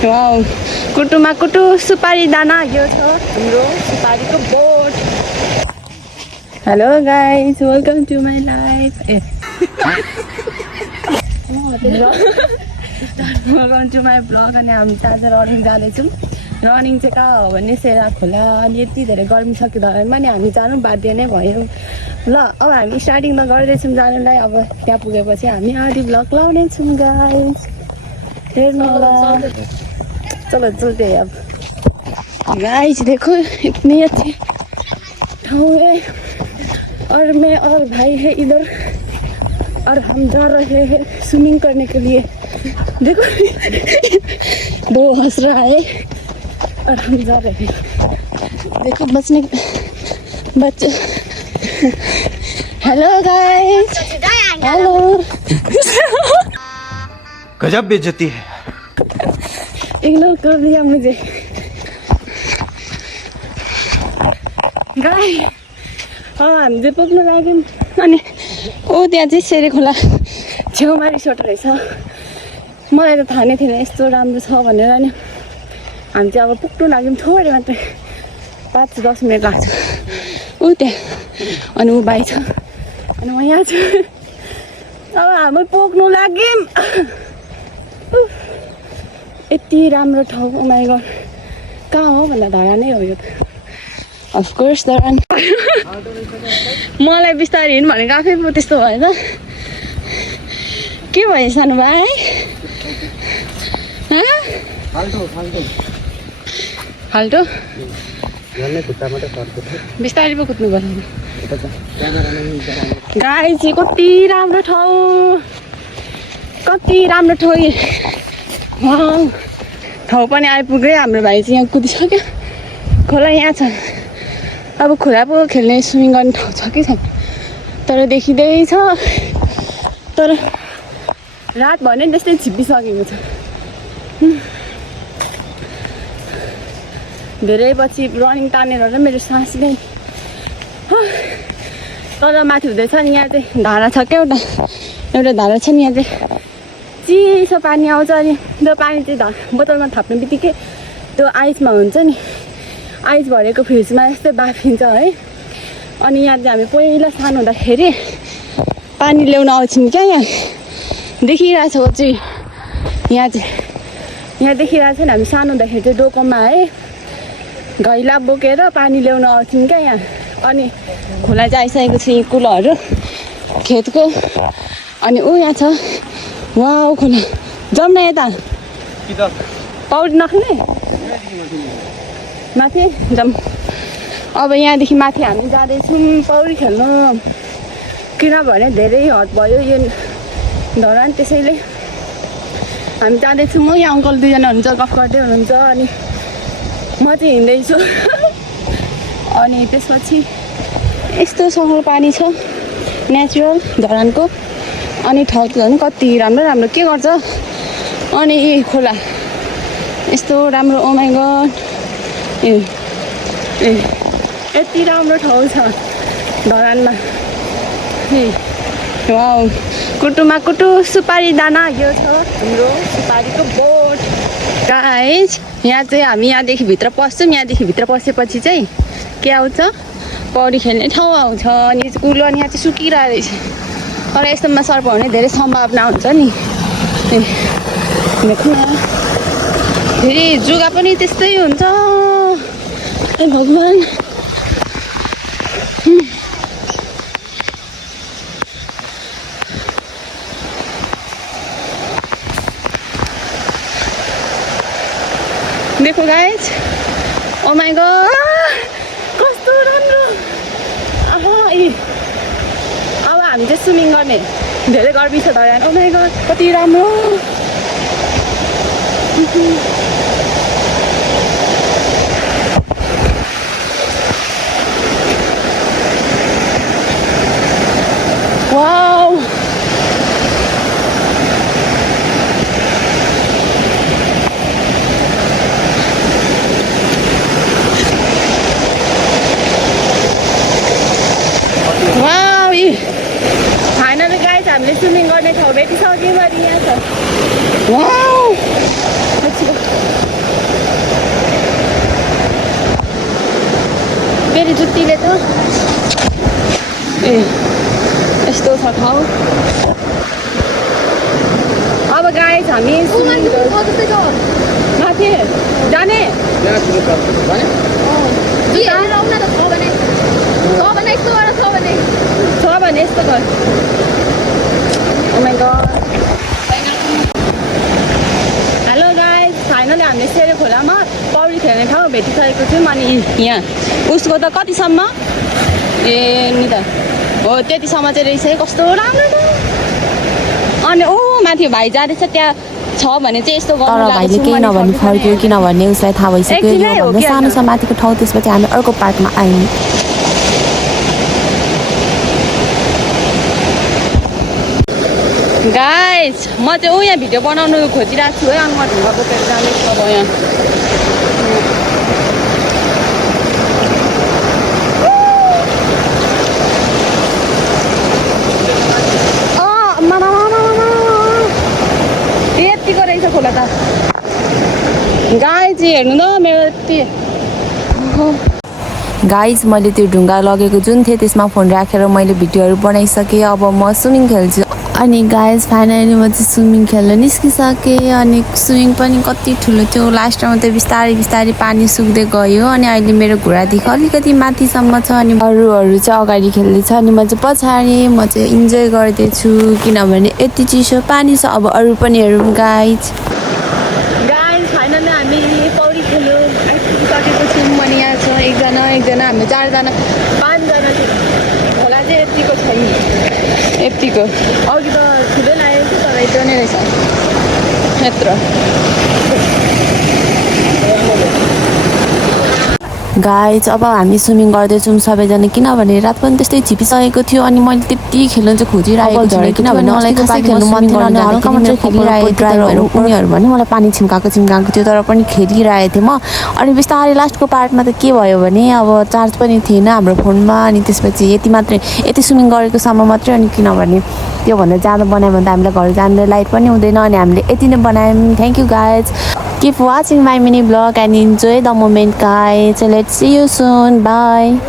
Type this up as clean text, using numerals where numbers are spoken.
Wow कुटुमा कुटु सुपारी दाना यो छ हाम्रो सुपारीको बोट hello guys welcome to my life welcome to my blog अनि हामी आज रनिङ जाँदैछौँ रनिङ चाहिँ कहाँ हो भने सेरा खोला अनि यति धेरै गर्मी छ कि धरमा नि हामी जानु बाध्य नै भयो ल अब हामी स्टार्टिङमा गर्दैछौँ जानुलाई अब त्यहाँ पुगेपछि हामी आधी ब्लग लाउनेछौँ गाइस हेर्नु होला चलो चलते हैं अब गाइस देखो इतनी अच्छी ठाव है और मैं और भाई है इधर और हम जा रहे हैं स्विमिंग करने के लिए देखो दो हंस रहा है और हम जा रहे हैं देखो बचने बच्चे हेलो गाइस हेलो गजब बेइज्जती है इग्नोर कर दिया मुझे गाई हामी चाहिँ पुग्नु लाग्यौँ अनि ऊ त्यहाँ चाहिँ सेरे खोला छेउमा रिसोर्ट रहेछ मलाई त थाहा नै थिएन यस्तो राम्रो छ भनेर नि हामी चाहिँ अब पुग्नु लाग्यौँ थोरै मात्रै 5-10 मिनट लाग्छ ऊ त्यहाँ अनि ऊ भाइ छ अनि म यहाँ छु अब हामी पुग्नु लाग्यौँ यति राम्रो ठाउँ ओ माइ गॉड कहाँ हो भन्दा धरा नै हो यो अफकोर्स धरान मलाई बिस्तारै हिँड्नु भनेको आफै पो त्यस्तो भएन के भयो सानो भाइ फाल्टो बिस्तारै पो कुद्नु पर्छ गाई चाहिँ कति राम्रो ठाउँ ठाउँ पनि आइपुग्यो हाम्रो भाइ चाहिँ यहाँ कुदिसक्यो खोला यहाँ छ अब खोला पो खेल्ने स्विमिङ गर्ने ठाउँ छ कि छैन तर देखिँदैछ तर रात भने त्यस्तै छिप्पिसकेको छ धेरै पछि रनिङ तानेर र मेरो सास नै तल माथि हुँदैछ नि यहाँ चाहिँ धारा छ क्या एउटा धारा छ नि यहाँ चाहिँ चिसो पानी आउँछ अनि त्यो पानी चाहिँ बोतलमा थाप्ने बित्तिकै त्यो आइसमा हुन्छ नि आइस भरेको फ्रिजमा यस्तै बाफिन्छ है अनि यहाँ चाहिँ हामी पहिला सानो हुँदाखेरि पानी ल्याउन आउँछौँ क्या यहाँ देखिरहेछ हो चाहिँ यहाँ देखिरहेछ नि हामी सानो हुँदाखेरि चाहिँ डोकोमा है घैला बोकेर पानी ल्याउन आउँछौँ क्या यहाँ अनि खोला चाहिँ आइसकेको छ यी कुलोहरू खेतको अनि ऊ यहाँ छ वाउ खोला जाउँ न यता पौडी नखेल्ने माथि जाउँ अब यहाँदेखि माथि हामी जाँदैछौँ पौडी खेल्नु किनभने धेरै हट भयो यो धरान त्यसैले हामी जाँदैछौँ म यहाँ अङ्कल दुईजना हुनुहुन्छ गफ गर्दै हुनुहुन्छ अनि म चाहिँ हिँड्दैछु अनि त्यसपछि यस्तो सफल पानी छ नेचुरल धरानको अनि ठाउँहरू पनि कति राम्रो के गर्छ अनि यी खोला यस्तो राम्रो ओ माइ गॉड यति राम्रो ठाउँ छ धरानमा वाउ कुटुमा कुटु सुपारी दाना यो छ हाम्रो सुपारीको बोट गाइस यहाँ चाहिँ हामी यहाँदेखि भित्र पस्छौँ यहाँदेखि भित्र पसेपछि चाहिँ के आउँछ पौडी खेल्ने ठाउँ आउँछ अनि कुलो अनि यहाँ चाहिँ सुकिरहेको रहेछ तर यस्तोमा सर्प हुने धेरै सम्भावना हुन्छ नि देखौँ न फेरि जुगा पनि त्यस्तै हुन्छ ए भगवान् देखो गाइस ओ माइ गॉड कस्तो राम्रो अब हामी चाहिँ स्विमिङ गर्ने धेरै गर्मी छ धरान ओ माइ गॉड कति राम्रो वाउ फाइनली गाइस हामीले स्विमिङ गर्ने ठाउँ भेटिसक्यौँ अनि यहाँ छ वाउ मेरो जुत्तीले त ए यस्तो छ ठाउँ अब गाइस हामी माथि जाने छ भने यस्तो गर Oh my god hello guys finally हामीले सेरे खोलामा पौडी खेल्ने ठाउँ भेटिसकेको छौँ अनि यहाँ उसको त कतिसम्म ए नि त हो त्यतिसम्म चाहिँ रहेछ है कस्तो राम्रो त अनि ऊ माथि भाइ जाँदैछ त्यहाँ छ भने चाहिँ यस्तो गर्नु तर भाइले केही नभनी फर्क्यो किनभने उसलाई थाहा भइसक्यो यो भन्दा सानो छ माथिको ठाउँ त्यसपछि हामी अर्को पार्कमा आयौँ गाइस म चाहिँ यहाँ भिडियो बनाउनु खोजिरहेको छु है अनि म ढुङ्गा बोकेर जाँदैछु अब यहाँ यतिको रहेछ खोला त गाइस हेर्नु न मेरो यति गाइज मैले त्यो ढुङ्गा लगेको जुन थियो त्यसमा फोन राखेर मैले भिडियोहरू बनाइसकेँ अब म स्विमिङ खेल्छु अनि गाइज फाइनली म चाहिँ स्विमिङ खेल्न निस्किसकेँ अनि स्विमिङ पनि कति ठुलो थियो लास्टमा त बिस्तारै बिस्तारै पानी सुक्दै गयो अनि अहिले मेरो घुँडादेखि अलिकति माथिसम्म छ अनि अरूहरू चाहिँ अगाडि खेल्दैछ अनि म चाहिँ पछाडि म चाहिँ इन्जोय गर्दैछु किनभने यति चिसो पानी छ अब अरू पनि हेरौँ गाइज फाइनली हामी पौडी खेल्यो आइसकेको छौँ अनि यहाँ छ एकजना हामी 4 जना 5 जना थियो खोला चाहिँ यतिको छैन यतिको अघि त ठुलै लागेको थियो तर यत्रो नै रहेछ यत्रो गाइज अब हामी स्विमिङ गर्दैछौँ सबैजना किनभने रात पनि त्यस्तै छिपिसकेको थियो अनि मैले त्यति खेल्न चाहिँ खोजिरहेको थिएँ किनभने मलाई खासै खेल्नु मन थिएन अनि हल्का मात्रै खेलिरहेको ड्राइभरहरू उनीहरू भने मलाई पानी छिम्काएको थियो तर पनि खेलिरहेको थिएँ म अनि बिस्तारै लास्टको पार्टमा त के भयो भने अब चार्ज पनि थिएन हाम्रो फोनमा अनि त्यसपछि यति स्विमिङ गरेकोसम्म मात्रै अनि किनभने त्योभन्दा ज्यादा बनायो भने त हामीलाई घर जाँदा लाइट पनि हुँदैन अनि हामीले यति नै बनायौँ thank you guys Keep watching my mini vlog and enjoy the moment guys. Let's see you soon. Bye.